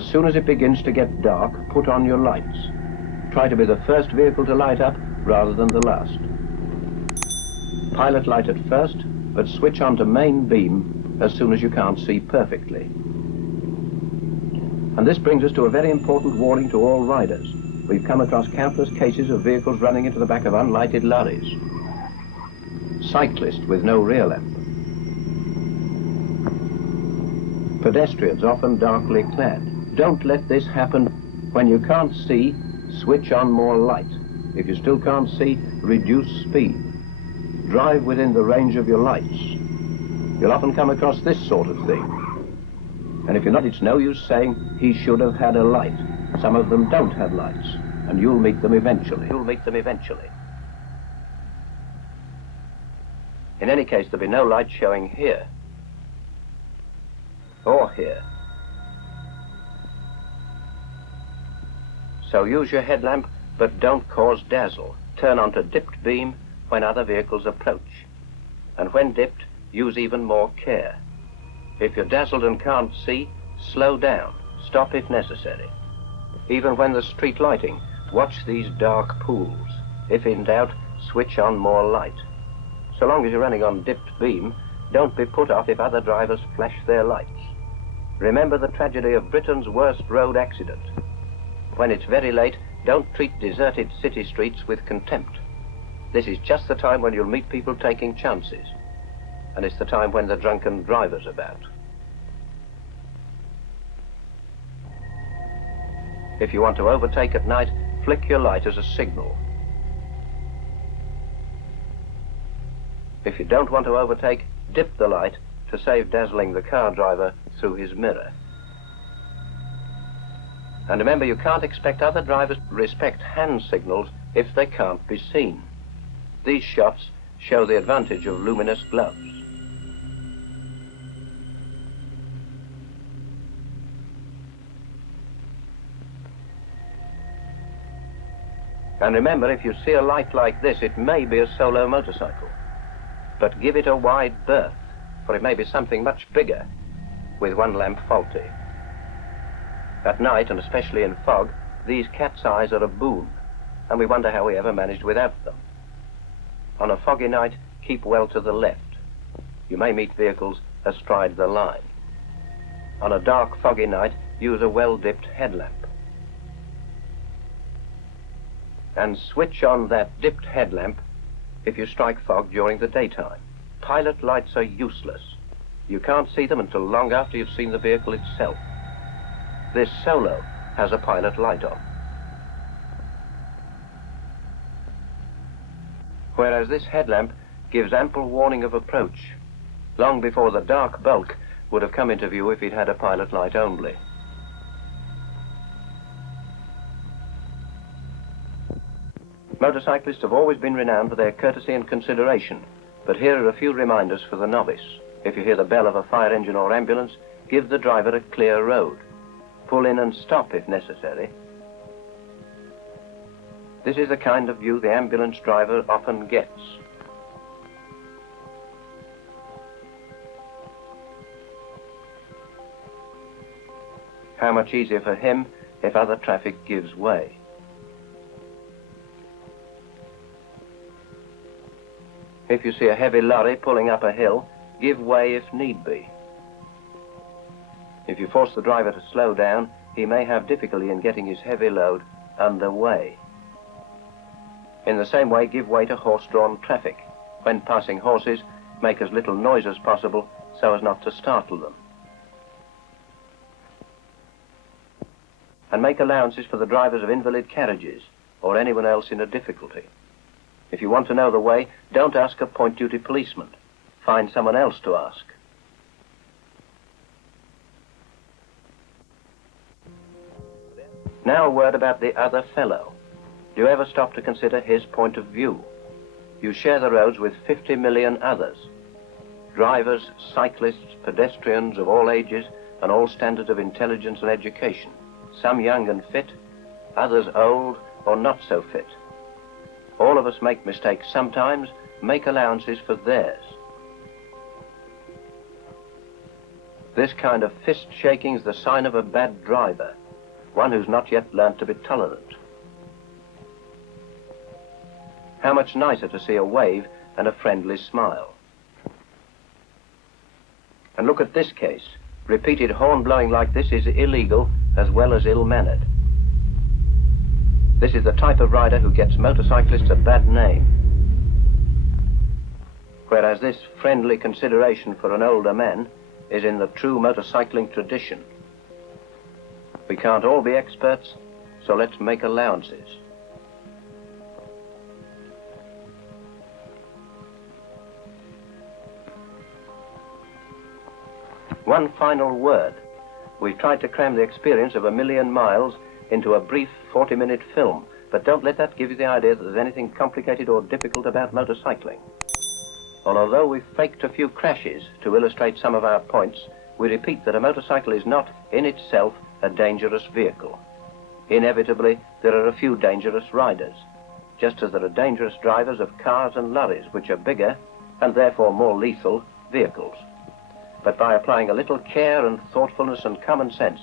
As soon as it begins to get dark, put on your lights. Try to be the first vehicle to light up rather than the last. Pilot light at first, but switch on to main beam as soon as you can't see perfectly. And this brings us to a very important warning to all riders. We've come across countless cases of vehicles running into the back of unlighted lorries. Cyclists with no rear lamp. Pedestrians often darkly clad. Don't let this happen. When you can't see, switch on more light. If you still can't see, reduce speed. Drive within the range of your lights. You'll often come across this sort of thing. And if you're not, it's no use saying he should have had a light. Some of them don't have lights, and you'll meet them eventually. In any case, there'll be no light showing here or here. So use your headlamp, but don't cause dazzle. Turn on to dipped beam when other vehicles approach. And when dipped, use even more care. If you're dazzled and can't see, slow down. Stop if necessary. Even when there's street lighting, watch these dark pools. If in doubt, switch on more light. So long as you're running on dipped beam, don't be put off if other drivers flash their lights. Remember the tragedy of Britain's worst road accident. When it's very late, don't treat deserted city streets with contempt. This is just the time when you'll meet people taking chances. And it's the time when the drunken driver's about. If you want to overtake at night, flick your light as a signal. If you don't want to overtake, dip the light to save dazzling the car driver through his mirror. And remember, you can't expect other drivers to respect hand signals if they can't be seen. These shots show the advantage of luminous gloves. And remember, if you see a light like this, it may be a solo motorcycle. But give it a wide berth, for it may be something much bigger, with one lamp faulty. At night, and especially in fog, these cat's eyes are a boon, and we wonder how we ever managed without them. On a foggy night, keep well to the left. You may meet vehicles astride the line. On a dark, foggy night, use a well-dipped headlamp. And switch on that dipped headlamp if you strike fog during the daytime. Pilot lights are useless. You can't see them until long after you've seen the vehicle itself. This Solo has a pilot light on. Whereas this headlamp gives ample warning of approach, long before the dark bulk would have come into view if it had a pilot light only. Motorcyclists have always been renowned for their courtesy and consideration, but here are a few reminders for the novice. If you hear the bell of a fire engine or ambulance, give the driver a clear road. Pull in and stop if necessary. This is the kind of view the ambulance driver often gets. How much easier for him if other traffic gives way. If you see a heavy lorry pulling up a hill, give way if need be. If you force the driver to slow down, he may have difficulty in getting his heavy load under way. In the same way, give way to horse-drawn traffic. When passing horses, make as little noise as possible so as not to startle them. And make allowances for the drivers of invalid carriages or anyone else in a difficulty. If you want to know the way, don't ask a point-duty policeman. Find someone else to ask. Now a word about the other fellow. Do you ever stop to consider his point of view? You share the roads with 50 million others. Drivers, cyclists, pedestrians of all ages and all standards of intelligence and education. Some young and fit, others old or not so fit. All of us make mistakes sometimes. Make allowances for theirs. This kind of fist shaking is the sign of a bad driver, one who's not yet learnt to be tolerant. How much nicer to see a wave and a friendly smile. And look at this case. Repeated horn blowing like this is illegal as well as ill-mannered. This is the type of rider who gets motorcyclists a bad name. Whereas this friendly consideration for an older man is in the true motorcycling tradition. We can't all be experts, so let's make allowances. One final word. We've tried to cram the experience of 1,000,000 miles into a brief 40-minute film, but don't let that give you the idea that there's anything complicated or difficult about motorcycling. And although we've faked a few crashes to illustrate some of our points, we repeat that a motorcycle is not, in itself, a dangerous vehicle. Inevitably, there are a few dangerous riders, just as there are dangerous drivers of cars and lorries, which are bigger, and therefore more lethal, vehicles. But by applying a little care and thoughtfulness and common sense,